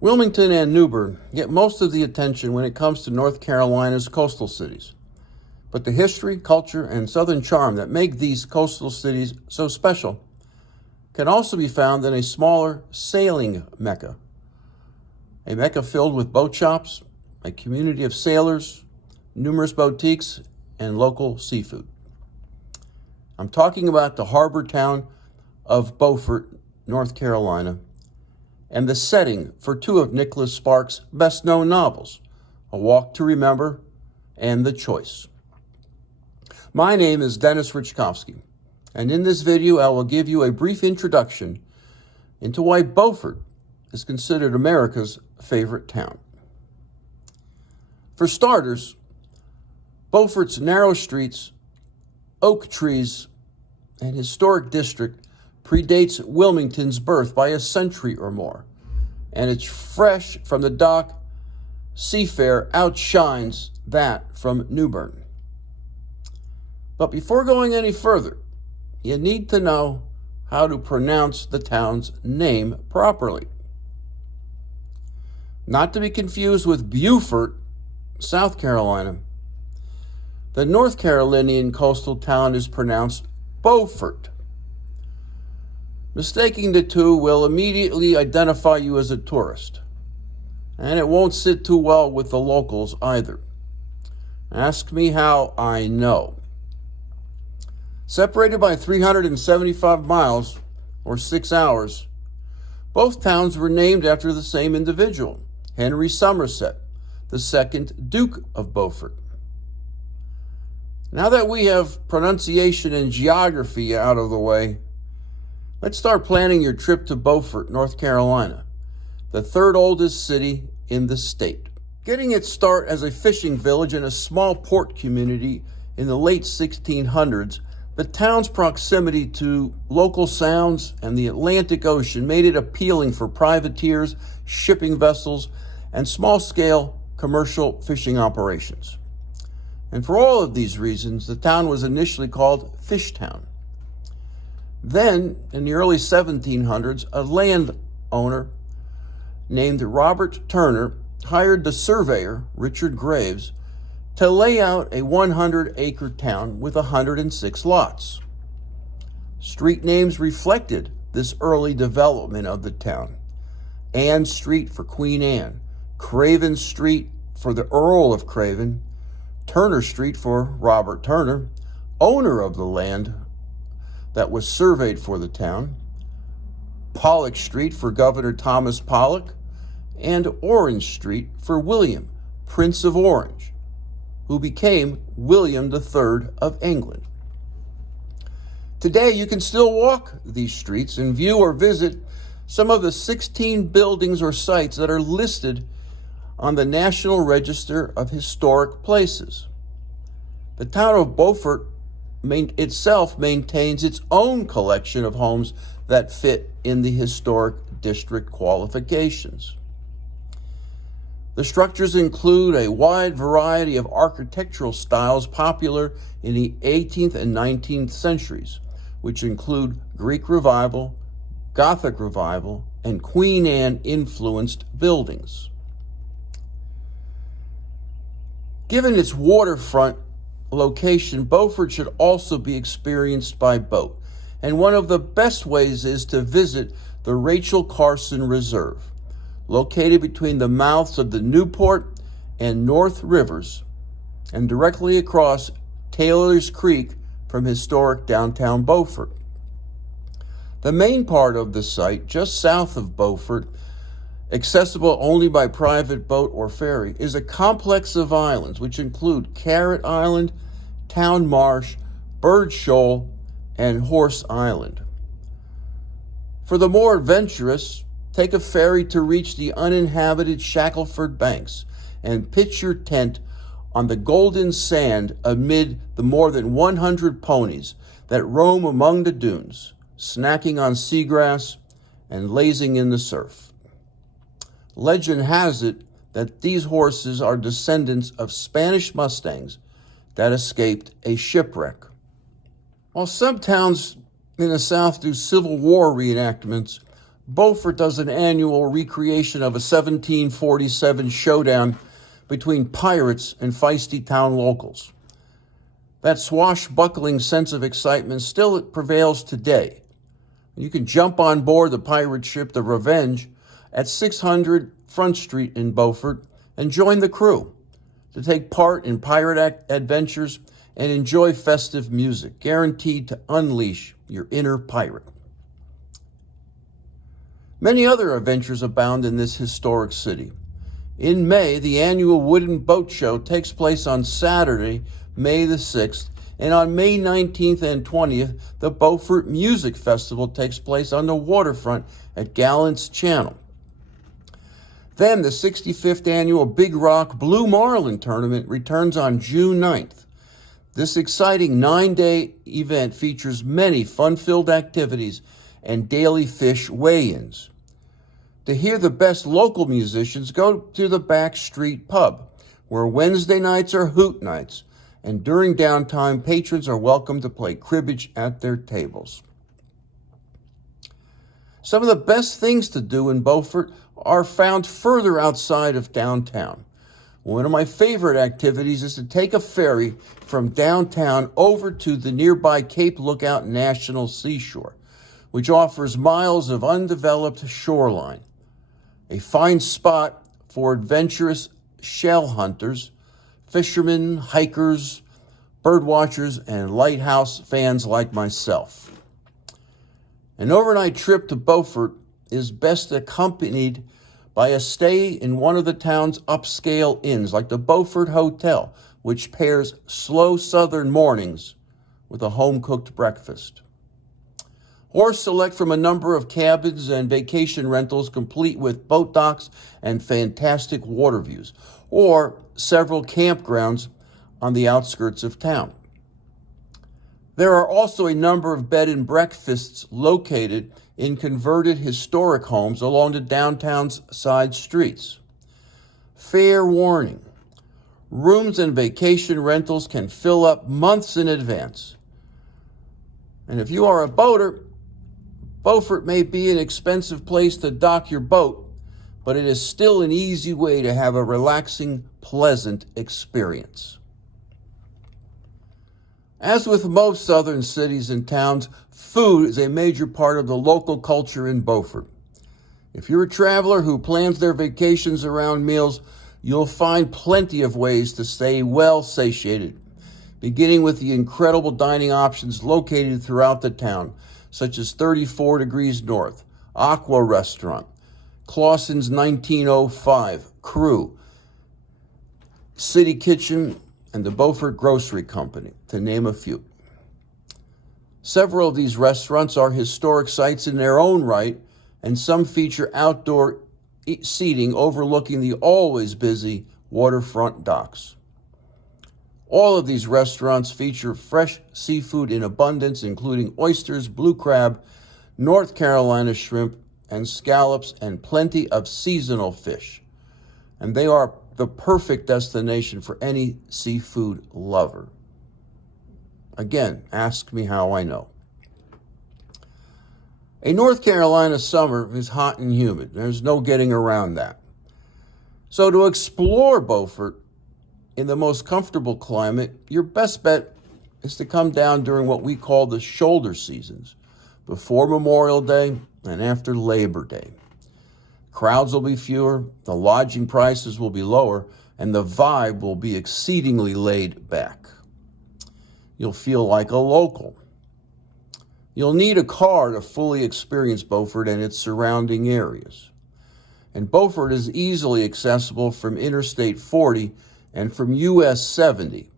Wilmington and New Bern get most of the attention when it comes to North Carolina's coastal cities. But the history, culture, and southern charm that make these coastal cities so special can also be found in a smaller sailing mecca. A mecca filled with boat shops, a community of sailors, numerous boutiques, and local seafood. I'm talking about the harbor town of Beaufort, North Carolina, and the setting for two of Nicholas Sparks' best-known novels, A Walk to Remember and The Choice. My name is Dennis Richkovsky, and in this video I will give you a brief introduction into why Beaufort is considered America's favorite town. For starters, Beaufort's narrow streets, oak trees, and historic district predates Wilmington's birth by a century or more, and its fresh from the dock seafare outshines that from New Bern. But before going any further, you need to know how to pronounce the town's name properly. Not to be confused with Beaufort, South Carolina. The North Carolinian coastal town is pronounced Beaufort. Mistaking the two will immediately identify you as a tourist, and it won't sit too well with the locals either. Ask me how I know. Separated by 375 miles, or 6 hours, both towns were named after the same individual, Henry Somerset, the second Duke of Beaufort. Now that we have pronunciation and geography out of the way, let's start planning your trip to Beaufort, North Carolina, the third oldest city in the state. Getting its start as a fishing village and a small port community in the late 1600s, the town's proximity to local sounds and the Atlantic Ocean made it appealing for privateers, shipping vessels, and small-scale commercial fishing operations. And for all of these reasons, the town was initially called Fishtown. Then, in the early 1700s, a landowner named Robert Turner hired the surveyor, Richard Graves, to lay out a 100-acre town with 106 lots. Street names reflected this early development of the town. Ann Street for Queen Anne, Craven Street for the Earl of Craven, Turner Street for Robert Turner, owner of the land that was surveyed for the town, Pollock Street for Governor Thomas Pollock, and Orange Street for William, Prince of Orange, who became William III of England. Today, you can still walk these streets and view or visit some of the 16 buildings or sites that are listed on the National Register of Historic Places. The town of Beaufort itself maintains its own collection of homes that fit in the historic district qualifications. The structures include a wide variety of architectural styles popular in the 18th and 19th centuries, which include Greek Revival, Gothic Revival, and Queen Anne-influenced buildings. Given its waterfront location, Beaufort should also be experienced by boat, and one of the best ways is to visit the Rachel Carson Reserve, located between the mouths of the Newport and North Rivers and directly across Taylor's Creek from historic downtown Beaufort. The main part of the site, just south of Beaufort, accessible only by private boat or ferry, is a complex of islands which include Carrot Island, Town Marsh, Bird Shoal, and Horse Island. For the more adventurous, take a ferry to reach the uninhabited Shackelford Banks and pitch your tent on the golden sand amid the more than 100 ponies that roam among the dunes, snacking on seagrass and lazing in the surf. Legend has it that these horses are descendants of Spanish Mustangs that escaped a shipwreck. While some towns in the South do Civil War reenactments, Beaufort does an annual recreation of a 1747 showdown between pirates and feisty town locals. That swashbuckling sense of excitement still prevails today. You can jump on board the pirate ship, the Revenge, at 600 Front Street in Beaufort and join the crew to take part in pirate adventures and enjoy festive music, guaranteed to unleash your inner pirate. Many other adventures abound in this historic city. In May, the annual Wooden Boat Show takes place on Saturday, May the 6th, and on May 19th and 20th, the Beaufort Music Festival takes place on the waterfront at Gallant's Channel. Then the 65th annual Big Rock Blue Marlin Tournament returns on June 9th. This exciting 9-day event features many fun-filled activities and daily fish weigh-ins. To hear the best local musicians, go to the Back Street Pub, where Wednesday nights are hoot nights, and during downtime, patrons are welcome to play cribbage at their tables. Some of the best things to do in Beaufort are found further outside of downtown. One of my favorite activities is to take a ferry from downtown over to the nearby Cape Lookout National Seashore, which offers miles of undeveloped shoreline, a fine spot for adventurous shell hunters, fishermen, hikers, birdwatchers, and lighthouse fans like myself. An overnight trip to Beaufort is best accompanied by a stay in one of the town's upscale inns, like the Beaufort Hotel, which pairs slow southern mornings with a home-cooked breakfast. Or select from a number of cabins and vacation rentals complete with boat docks and fantastic water views, or several campgrounds on the outskirts of town. There are also a number of bed and breakfasts located in converted historic homes along the downtown's side streets. Fair warning, rooms and vacation rentals can fill up months in advance. And if you are a boater, Beaufort may be an expensive place to dock your boat, but it is still an easy way to have a relaxing, pleasant experience. As with most southern cities and towns, food is a major part of the local culture in Beaufort. If you're a traveler who plans their vacations around meals, you'll find plenty of ways to stay well satiated, beginning with the incredible dining options located throughout the town, such as 34 Degrees North, Aqua Restaurant, Clausen's 1905, Crew, City Kitchen, and the Beaufort Grocery Company, to name a few. Several of these restaurants are historic sites in their own right, and some feature outdoor seating overlooking the always busy waterfront docks. All of these restaurants feature fresh seafood in abundance, including oysters, blue crab, North Carolina shrimp, and scallops, and plenty of seasonal fish. And they are the perfect destination for any seafood lover. Again, ask me how I know. A North Carolina summer is hot and humid. There's no getting around that. So to explore Beaufort in the most comfortable climate, your best bet is to come down during what we call the shoulder seasons, before Memorial Day and after Labor Day. Crowds will be fewer, the lodging prices will be lower, and the vibe will be exceedingly laid back. You'll feel like a local. You'll need a car to fully experience Beaufort and its surrounding areas. And Beaufort is easily accessible from Interstate 40 and from US 70,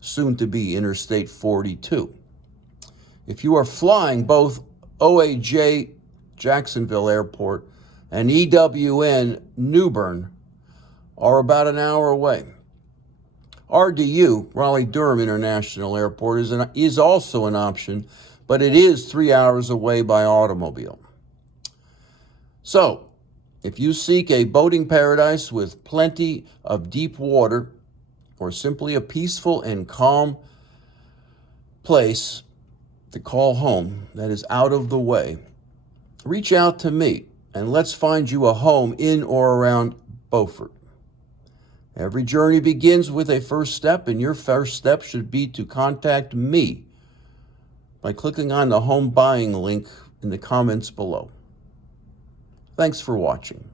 soon to be Interstate 42. If you are flying, both OAJ Jacksonville Airport and EWN Newbern are about an hour away. RDU, Raleigh-Durham International Airport, is also an option, but it is 3 hours away by automobile. So, if you seek a boating paradise with plenty of deep water, or simply a peaceful and calm place to call home that is out of the way, reach out to me and let's find you a home in or around Beaufort. Every journey begins with a first step, and your first step should be to contact me by clicking on the home buying link in the comments below. Thanks for watching.